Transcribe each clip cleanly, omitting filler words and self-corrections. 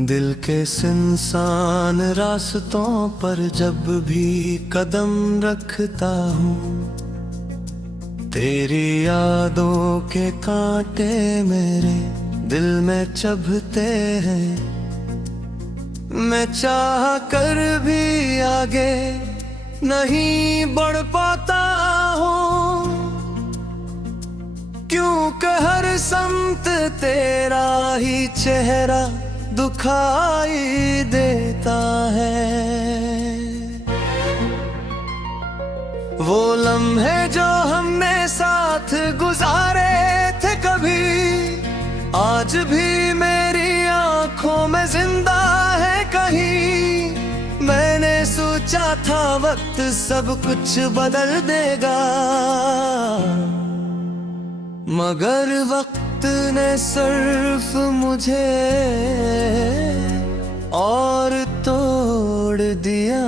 दिल के सुनसान रास्तों पर जब भी कदम रखता हूँ, तेरी यादों के कांटे मेरे दिल में चुभते हैं। मैं चाह कर भी आगे नहीं बढ़ पाता हूँ, क्योंकि हर समत तेरा ही चेहरा दुखाई देता है। वो लम्हे जो हमने साथ गुजारे थे कभी, आज भी मेरी आंखों में जिंदा है कहीं। मैंने सोचा था वक्त सब कुछ बदल देगा, मगर वक्त ने सिर्फ मुझे और तोड़ दिया।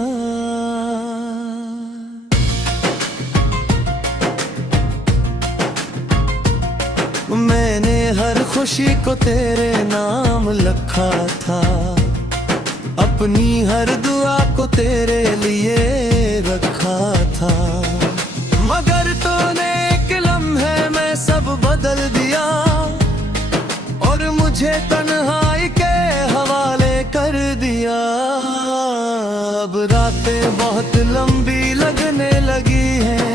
मैंने हर खुशी को तेरे नाम लिखा था, अपनी हर दुआ को तेरे लिए रखा था, मगर तूने एक लम्हे में सब बदल दिया और मुझे तन्हाई के हवाले कर दिया। अब रातें बहुत लंबी लगने लगी हैं,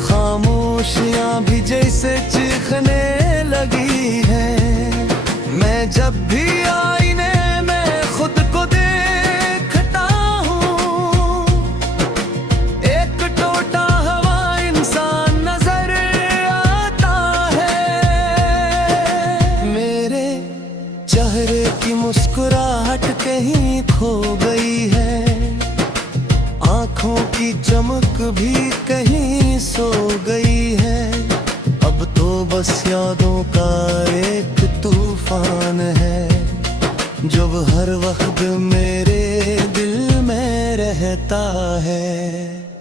खामोशियां भी जैसे चीखने लगी हैं। मैं जब भी आईने में खुद को देखता हूँ, एक टूटा हुआ इंसान नजर आता है। मेरे चेहरे की मुस्कुराहट कहीं खो गई है, आँखों की चमक भी कहीं सो गई है। अब तो बस यादों का एक तूफान है, जो हर वक्त मेरे दिल में रहता है।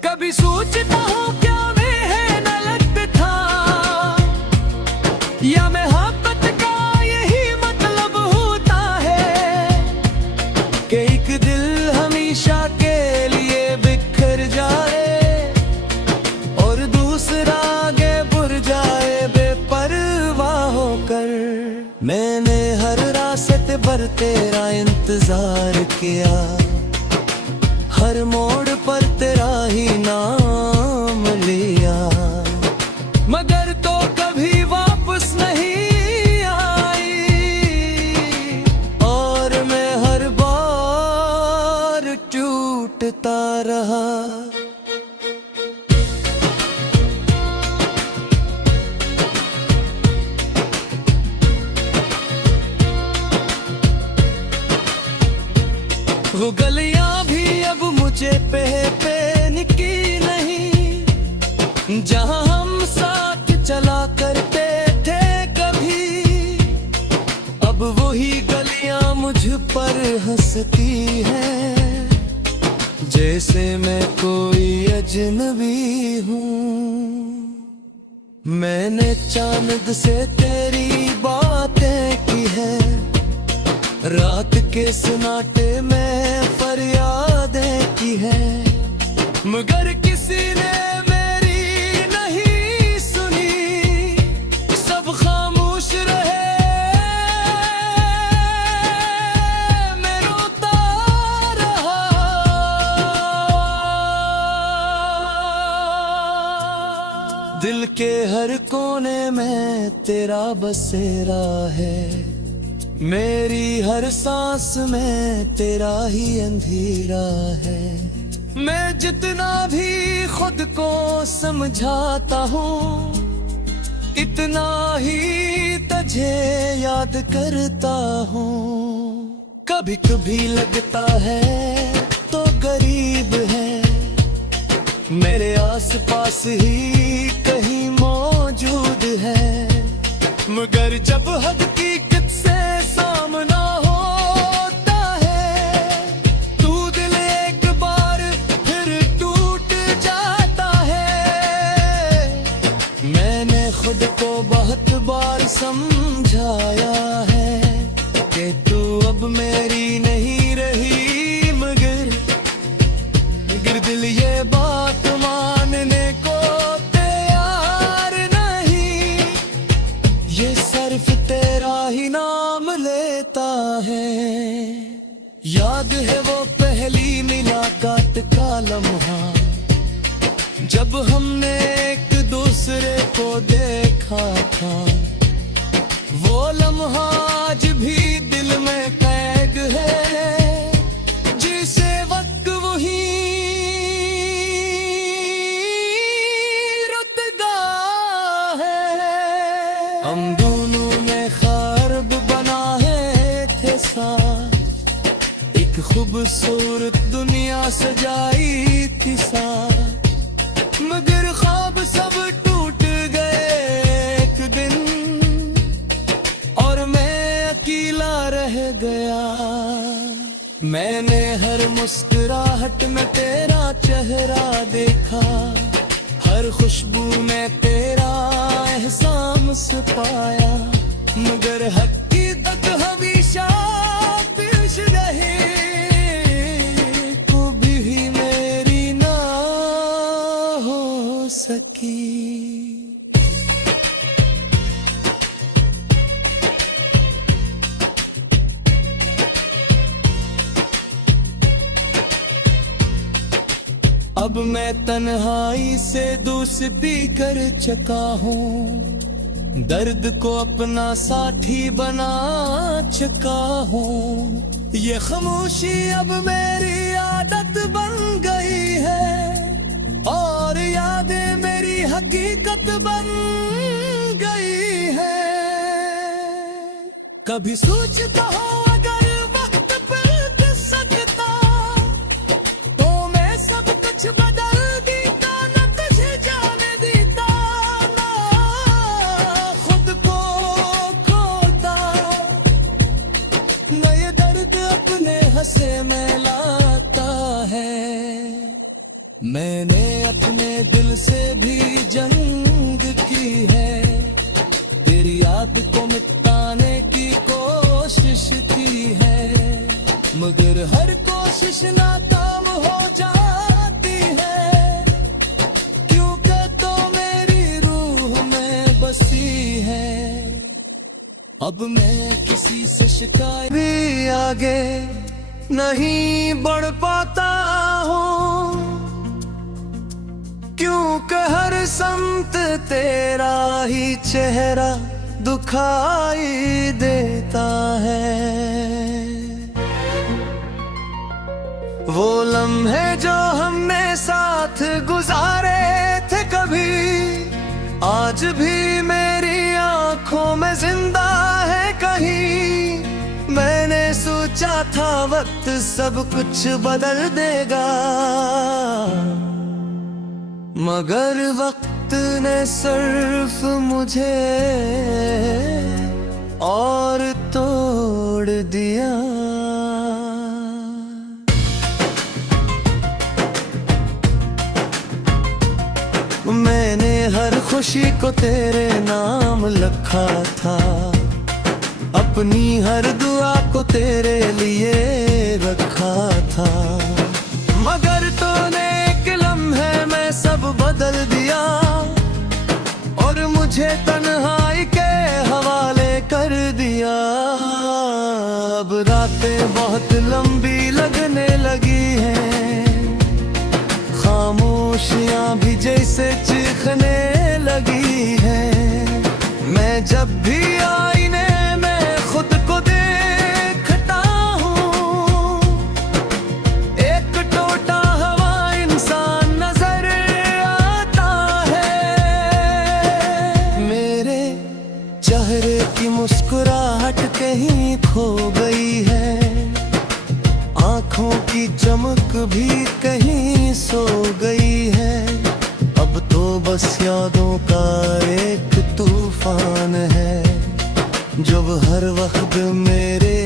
कभी सोचता हूँ क्या मेहनत था, या मोहब्बत का यही मतलब होता है, कि एक दिल हमेशा के लिए बिखर जाए और दूसरा आगे बढ़ जाए बेपरवाह होकर। मैंने हर रास्ते पर तेरा इंतजार किया, हर मोड़ पर तेरा ही नाम लिया, मगर तो कभी वापस नहीं आई और मैं हर बार टूटता रहा। वो गलियां भी अब मुझे पहचान की नहीं, जहां हम साथ चला करते थे कभी। अब वही गलियां मुझ पर हंसती हैं, जैसे मैं कोई अजनबी हूँ। मैंने चांद से तेरी बातें की है, रात के सन्नाटे में फरियादें की है, मगर किसी ने मेरी नहीं सुनी। सब खामोश रहे, मैं रोता रहा। दिल के हर कोने में तेरा बसेरा है, मेरी हर सांस में तेरा ही अंधेरा है। मैं जितना भी खुद को समझाता हूँ, इतना ही तुझे याद करता हूँ। कभी कभी लगता है तो गरीब है, मेरे आसपास ही कहीं मौजूद है, मगर जब हकीकत से सामना होता है, तू दिल एक बार फिर टूट जाता है। मैंने खुद को बहुत बार समझाया है कि तू अब मेरी नहीं रही, मगर दिल ये बात मानने को तैयार नहीं। ये सिर्फ तेरा ही नाम लेता है। याद है वो पहली मुलाकात का लम्हा, जब हमने एक दूसरे को देखा था। वो लम्हा आज भी दिल में कैद है, जिसे वक्त वही रुतगा है। हम दोनों ने ख्वाब बनाए थे साथ, एक खूबसूरत दुनिया सजाई थी साथ, मगर ख्वाब सब टूट गए एक दिन, और मैं अकेला रह गया। मैंने हर मुस्कुराहट में तेरा चेहरा देखा, हर खुशबू में तेरा एहसास पाया, मगर हकीकत हमेशा पेश रहे, कभी मेरी ना हो सकी। अब मैं तन्हाई से दोस्ती कर चुका हूँ, दर्द को अपना साथी बना चुका हूँ। ये खामोशी अब मेरी आदत बन गई है, और यादें मेरी हकीकत बन गई है। कभी सोचता हूँ अगर वक्त पलट सकता, तो मैं सब कुछ बदल देता, न तुझे जाने देता, ना खुद को खोता, न ये दर्द अपने हंसे में लाता है। मैंने अपने दिल से भी जंग की है, तेरी याद को मिटाने की कोशिश की है, मगर हर कोशिश नाकाम हो जाती है, क्योंकि तो मेरी रूह में बसी है। अब मैं किसी से शिकायत भी आगे नहीं बढ़ पाता हूँ, क्योंकि हर संत तेरा ही चेहरा दुखाई देता है। वो लम्हे जो हमने साथ गुजारे थे कभी, आज भी मेरी आंखों में जिंदा है कहीं। मैंने सोचा था वक्त सब कुछ बदल देगा, मगर वक्त ने सिर्फ मुझे और तोड़ दिया। मैंने हर खुशी को तेरे नाम लिखा था, अपनी हर दुआ को तेरे लिए रखा था, मगर तूने एक लम्हे में सब बदल दिया, और मुझे तन्हाई के हवाले कर दिया। अब रातें बहुत लंबी लगने लगी हैं, खामोशियां भी जैसे चीखने लगी हैं। मैं जब भी आईने में खुद को देखता हूँ, एक टोटा हवा इंसान नजर आता है। मेरे चेहरे की मुस्कुराहट कहीं खो गई है, आंखों की चमक भी कहीं सो गई है। अब तो बस यादों का एक तूफान है, जो हर वक्त मेरे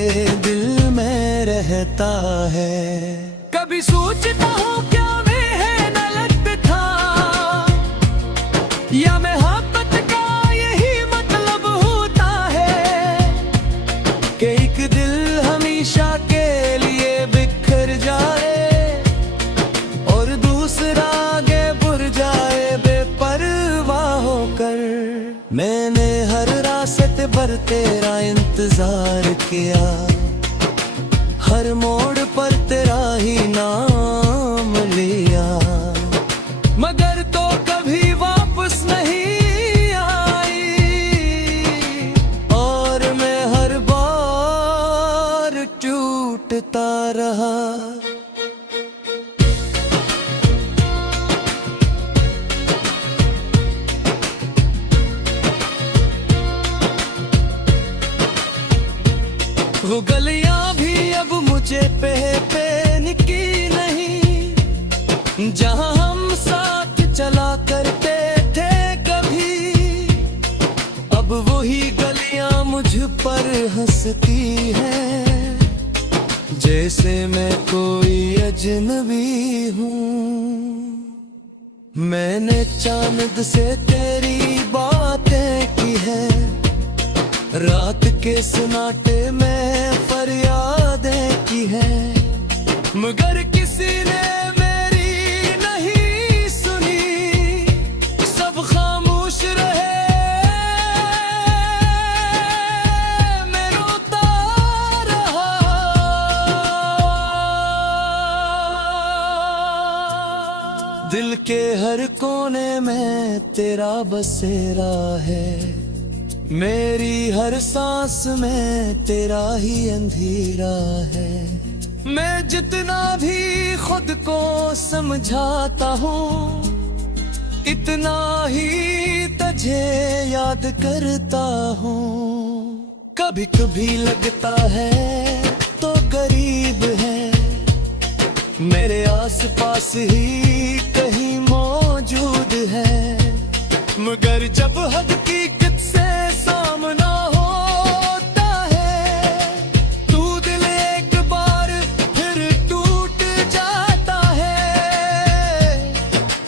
दिल में रहता है। कभी सोचता हूँ क्या मैं है न लगता था, या मोहब्बत का यही मतलब होता है, कि एक दिल हमेशा मैंने हर रास्ते पर तेरा इंतजार किया, हर मोड़ पर तेरा ही नाम लिया, मगर तो कभी वापस नहीं आई, और मैं हर बार टूटता रहा। वो गलियां भी अब मुझे पहचान की नहीं, जहां हम साथ चला करते थे कभी, अब वही गलियां मुझ पर हंसती हैं, जैसे मैं कोई अजनबी हूँ। मैंने चांद से तेरी बातें की है, रात के सन्नाटे में फरियादें की है, मगर किसी ने मेरी नहीं सुनी, सब खामोश रहे, मैं रोता रहा। दिल के हर कोने में तेरा बसेरा है, मेरी हर सांस में तेरा ही अंधेरा है। मैं जितना भी खुद को समझाता हूँ, इतना ही तुझे याद करता हूँ। कभी कभी लगता है तो गरीब है, मेरे आसपास ही कहीं मौजूद है, मगर जब हकीकत से सामना होता है, तू दिल एक बार फिर टूट जाता है।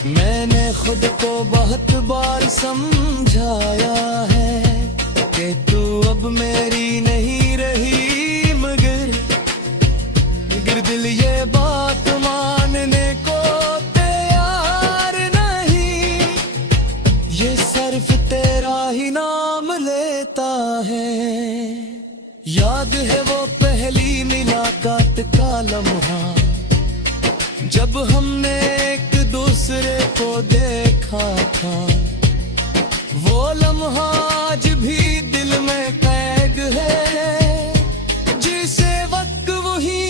मैंने खुद को बहुत बार समझाया है कि तू अब मेरी नहीं रही, मगर दिल ये बात मानने को तैयार नहीं, ये सिर्फ तेरा ही नाम लेता है। याद है वो पहली मुलाकात का लम्हा, जब हमने एक दूसरे को देखा था, वो लम्हा आज भी दिल में कैद है, जिसे वक्त वही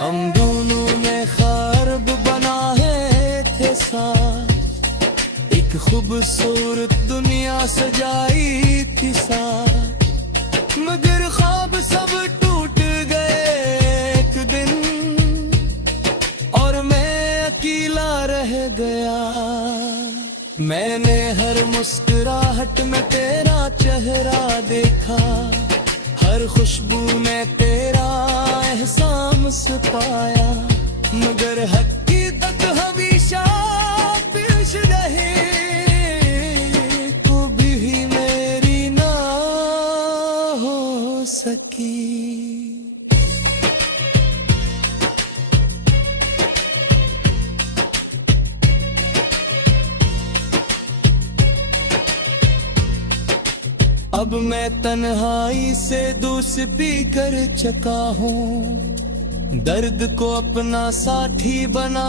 हम दोनों में ख्वाब बनाए थे साथ, एक खूबसूरत दुनिया सजाई थी साथ, मगर ख्वाब सब टूट गए एक दिन, और मैं अकेला रह गया। मैंने हर मुस्कुराहट में तेरा चेहरा देखा, हर खुशबू में तेरा एहसास पाया, मगर हकीकत हमेशा पेश रहे, कभी मेरी ना हो सकी। अब मैं तन्हाई से दूस पी कर चका हूँ, दर्द को अपना साथी बना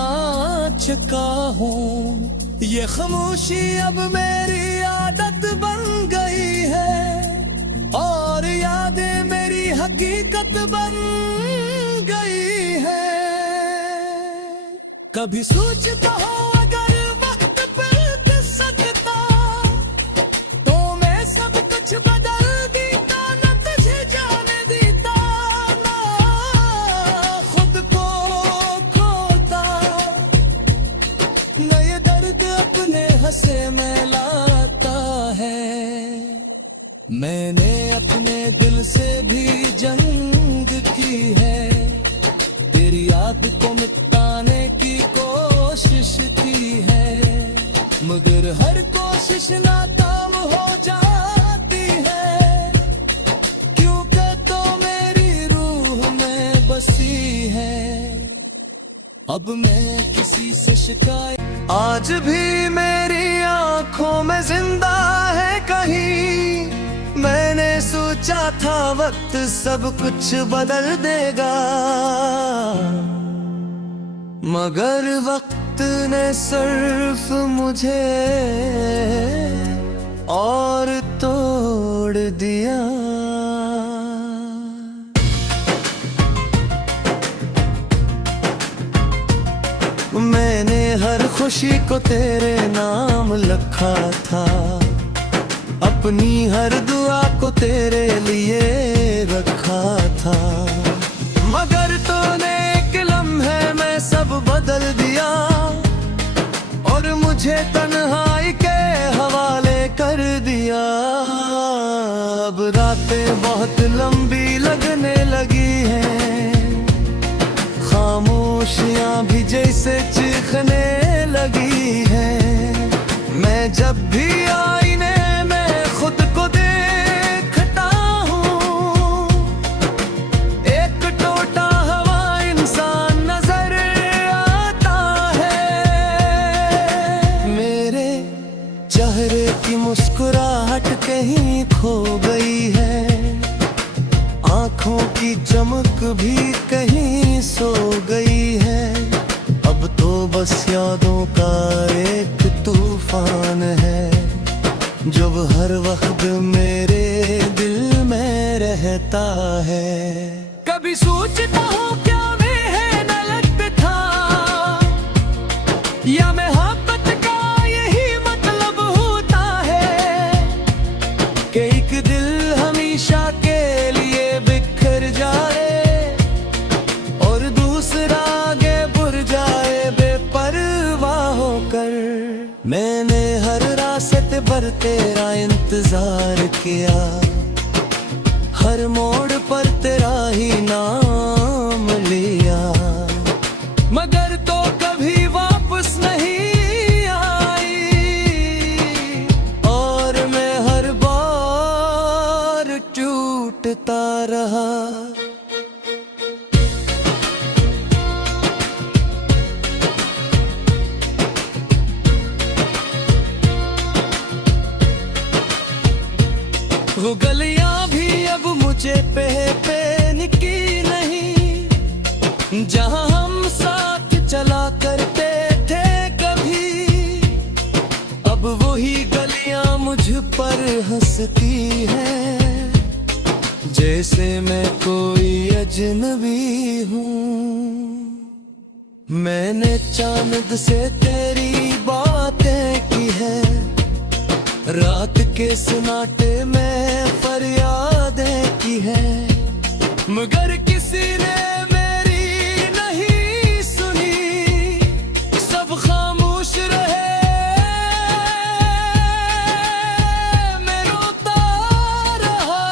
चुका हूँ। ये खामोशी अब मेरी आदत बन गई है, और यादें मेरी हकीकत बन गई है। कभी सोचता हूँ अगर वक्त पलट सकता, तो मैं सब कुछ बदल देता, न तुझे जाने देता, ना खुद को खोता, न ये दर्द अपने हंसे में लाता है। मैंने अपने दिल से भी जंग की है, तेरी याद को मिटाने की कोशिश की है, मगर हर कोशिश नाकाम हो जाती है, क्योंकि तो मेरी रूह में बसी है। अब मैं किसी से शिकायत। आज भी मेरी आंखों में जिंदा है कहीं, मैंने सोचा था वक्त सब कुछ बदल देगा, मगर वक्त ने सिर्फ मुझे और तोड़ दिया। मैंने हर खुशी को तेरे नाम लिखा था, अपनी हर दुआ को तेरे लिए रखा था, मगर तूने एक लम्हे में सब बदल दिया और मुझे तन्हाई के हवाले कर दिया। अब रातें बहुत लंबी लगने लगी हैं, खामोशियां भी जैसे चीखने लगी हैं। मैं जब भी आईने में खुद को देखता हूँ, एक टूटा हुआ इंसान नजर आता है। मेरे चेहरे की मुस्कुराहट कहीं खो गई है, आँखों की चमक भी कहीं सो गई है। अब तो बस यादों का एक तूफान है, जो हर वक्त मेरे दिल में रहता है। कभी सोचता हूँ क्या मेहनत था, या मोहब्बत का यही मतलब होता है, कि एक दिल हमेशा के लिए बिखर जाए और दूसरा आगे बढ़ जाए बेपरवाह होकर। मैंने हर रास्ते पर तेरा इंतजार किया, हर मोड़ पर तेरा ही नाम लिया, मगर तो कभी वापस नहीं आई और मैं हर बार टूटता रहा। वो गलियां भी अब मुझे पहचान की नहीं, जहां हम साथ चला करते थे कभी। अब वही गलियां मुझ पर हंसती हैं, जैसे मैं कोई अजनबी हूँ। मैंने चांद से तेरी बातें की है, रात के सन्नाटे में फरियादें की है, मगर किसी ने मेरी नहीं सुनी, सब खामोश रहे। मैं रोता रहा,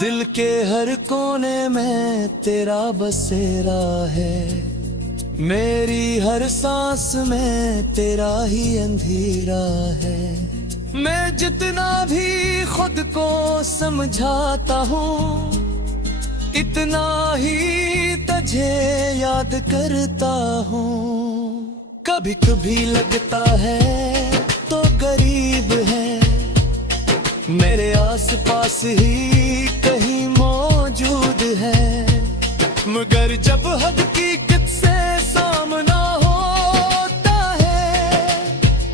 दिल के हर कोने में तेरा बसेरा है, मेरी हर सांस में तेरा ही अंधेरा है। मैं जितना भी खुद को समझाता हूँ, इतना ही तुझे याद करता हूँ। कभी कभी लगता है तो गरीब है, मेरे आसपास ही कहीं मौजूद है, मगर जब हकीकत से सामना होता है,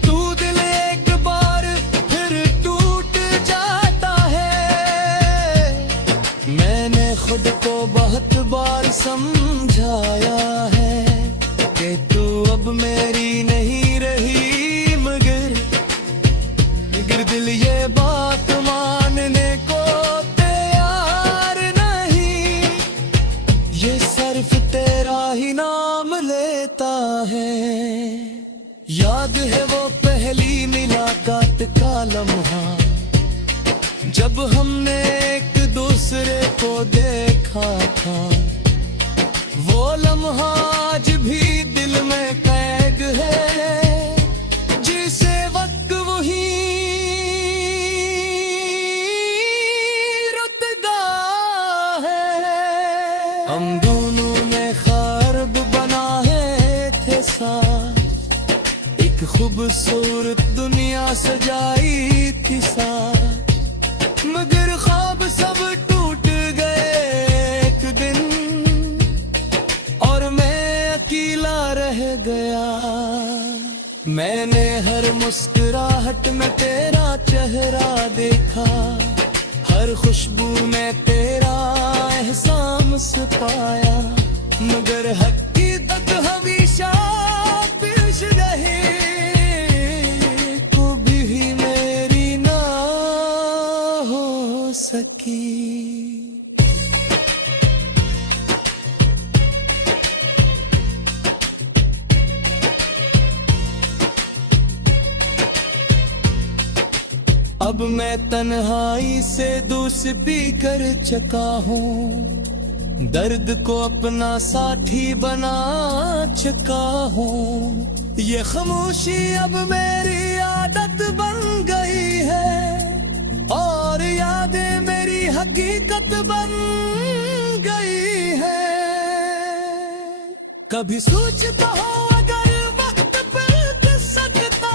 तू दिल एक बार फिर टूट जाता है। मैंने खुद को बहुत बार समझाया है कि तू अब मेरी नहीं रही, मगर दिल ये बात मानने को तैयार नहीं। ये सिर्फ तेरा ही नाम लेता है। याद है वो पहली मुलाकात का लम्हा, जब हमने एक दूसरे को देखा था। वो लम्हा आज भी दिल में कैद है, जिसे वक्त वही रुतगा है। हम दोनों ने ख्वाब बनाए थे साथ, एक खूबसूरत दुनिया सजाई थी साथ, मगर ख्वाब सब टूट गए एक दिन, और मैं अकेला रह गया। मैंने हर मुस्कुराहट में तेरा चेहरा देखा, हर खुशबू में तेरा एहसास पाया, मगर हकीकत हमेशा पेश रहे, कभी मेरी ना हो सकी। अब मैं तन्हाई से दोस्ती कर चुका हूँ, दर्द को अपना साथी बना चुका हूँ। ये खामोशी अब मेरी आदत बन गई है, और यादें मेरी हकीकत बन गई है। कभी सोचता हूँ अगर वक्त पलट सकता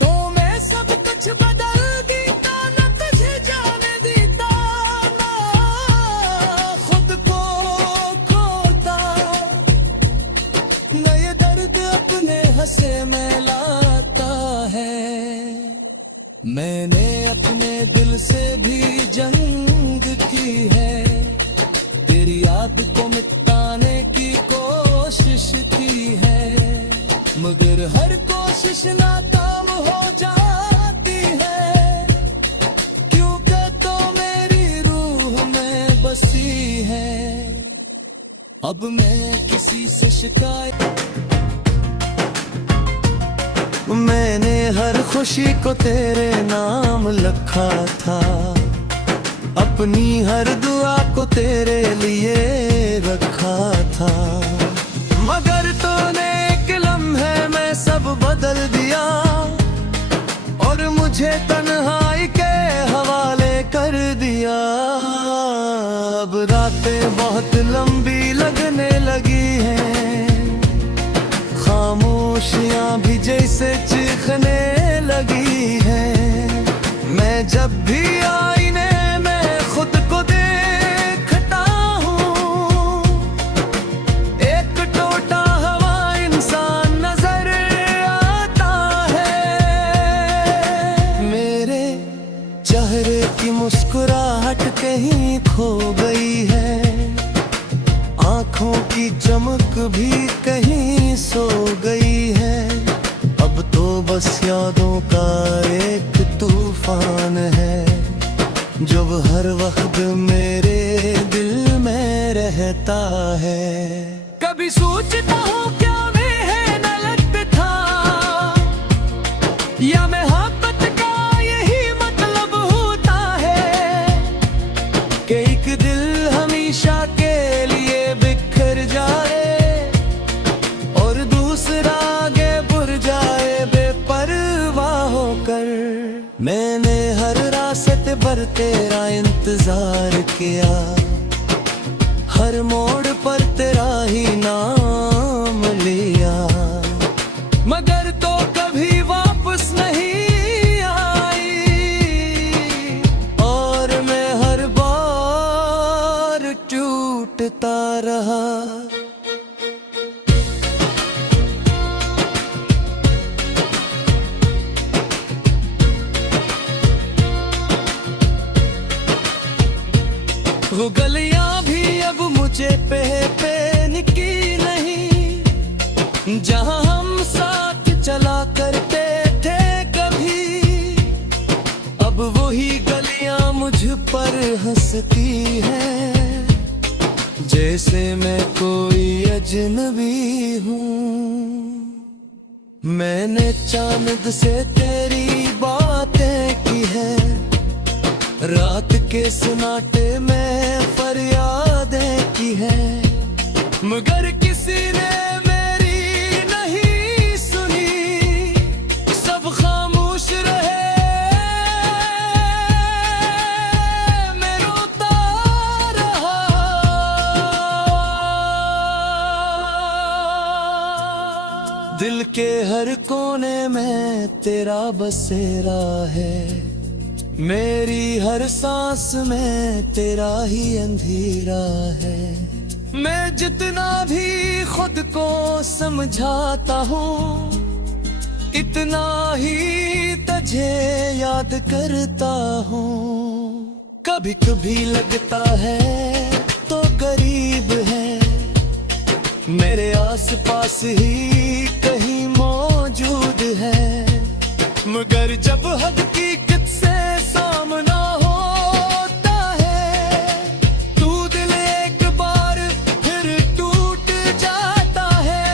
तो मैं सब कुछ बदल देता, न तुझे जाने देता, ना खुद को खोता, न ये दर्द अपने हंसे में लाता है। मैंने अपने दिल से भी जंग की है, तेरी याद को मिटाने की कोशिश की है, मगर हर कोशिश नाकाम हो जाती है, क्योंकि तो मेरी रूह में बसी है। अब मैं किसी से शिकायत, मैंने हर खुशी को तेरे नाम लिखा था, अपनी हर दुआ को तेरे लिए रखा था, मगर तूने एक लम्हे में सब बदल दिया, और मुझे तन्हाई के हवाले कर दिया। अब रातें बहुत लंबी लगने लगी हैं, खामोशियां भी जैसे चीखने लगी हैं। मैं जब भी आईने में खुद को देखता हूँ, एक टोटा हुआ इंसान नजर आता है। मेरे चेहरे की मुस्कुराहट कहीं खो गई है, आंखों की चमक भी कहीं सो गई है। अब तो बस यादों का एक तूफान है, जो हर वक्त मेरे दिल में रहता है। कभी सोचता हूँ क्या मैं है न लगता था, या मोहब्बत का यही मतलब होता है, कि एक दिल हमेशा के लिए बिखर जाए, और दूसरा आगे बढ़ जाए बेपरवाह होकर। मैंने हर रास्ते पर तेरा इंतजार किया, हर मोड़ पर तेरा ही नाम लिया, मगर तो कभी वापस नहीं आई, और मैं हर बार टूटता रहा। वो गलियां भी अब मुझे पहचान की नहीं, जहां हम साथ चला करते थे कभी, अब वही गलियां मुझ पर हंसती हैं, जैसे मैं कोई अजनबी हूँ। मैंने चांद से तेरी बातें की है, रात के सन्नाटे में फरियादें की है, मगर किसी ने मेरी नहीं सुनी, सब खामोश रहे। मैं रोता रहा, कोने में तेरा बसेरा है, मेरी हर सांस में तेरा ही अंधेरा है। मैं जितना भी खुद को समझाता हूँ, इतना ही तुझे याद करता हूँ। कभी कभी लगता है तो गरीब है, मेरे आसपास ही कहीं मौजूद है, मगर जब हकीकत से सामना होता है, तू दिल एक बार फिर टूट जाता है।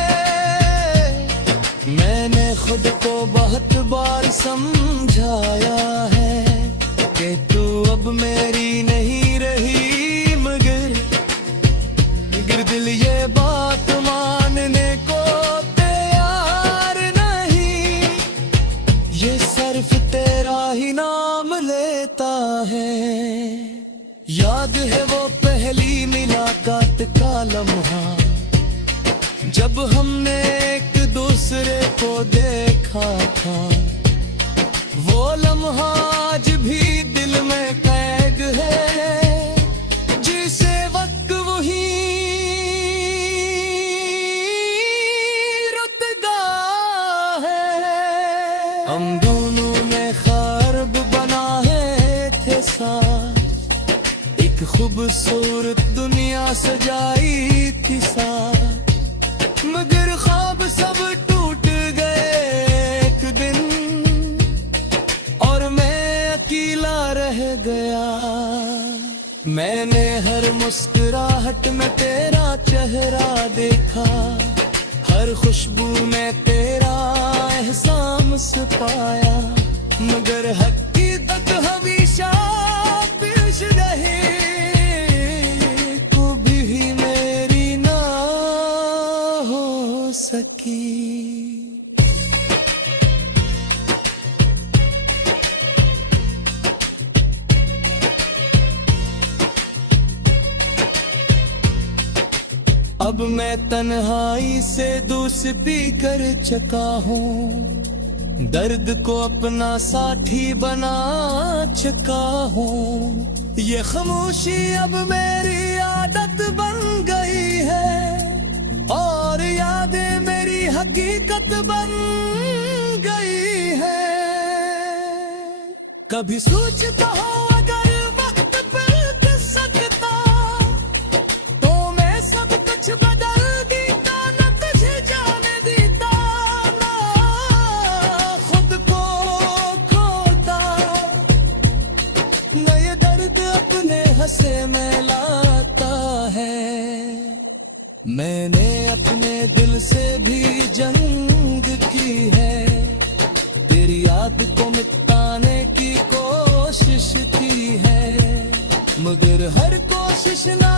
मैंने खुद को बहुत बार समझाया है कि तू अब मेरी नहीं रही, मगर दिल ये बात मानने को तैयार नहीं। ये सिर्फ तेरा ही नाम लेता है। याद है वो पहली मुलाकात का लम्हा, जब हमने एक दूसरे को देखा था। वो लम्हा आज भी दिल में कैद है, जिसे वक्त वही रुतगा है। हम दोनों ने ख्वाब बनाए थे साथ, एक खूबसूरत दुनिया सजाई थी साथ, मगर ख्वाब सब टूट गए एक दिन, और मैं अकेला रह गया। मैंने हर मुस्कुराहट में तेरा चेहरा देखा, हर खुशबू में तेरा एहसास पाया, मगर हकीकत हमेशा पेश रहे, कभी मेरी ना हो सकी। अब मैं तन्हाई से दोस्ती कर चुका हूँ, दर्द को अपना साथी बना चुका हूँ। ये खामोशी अब मेरी आदत बन गई है, और यादें मेरी हकीकत बन गई है। कभी सोचता हूँ अगर वक्त पलट सकता, तो मैं सब कुछ बदल देता, न तुझे जाने देता, ना खुद को खोता, न ये दर्द अपने हंसे में लाता है। मैंने अपने दिल से भी जंग की है, तेरी याद को मिटाने की कोशिश की है, मगर हर कोशिश ना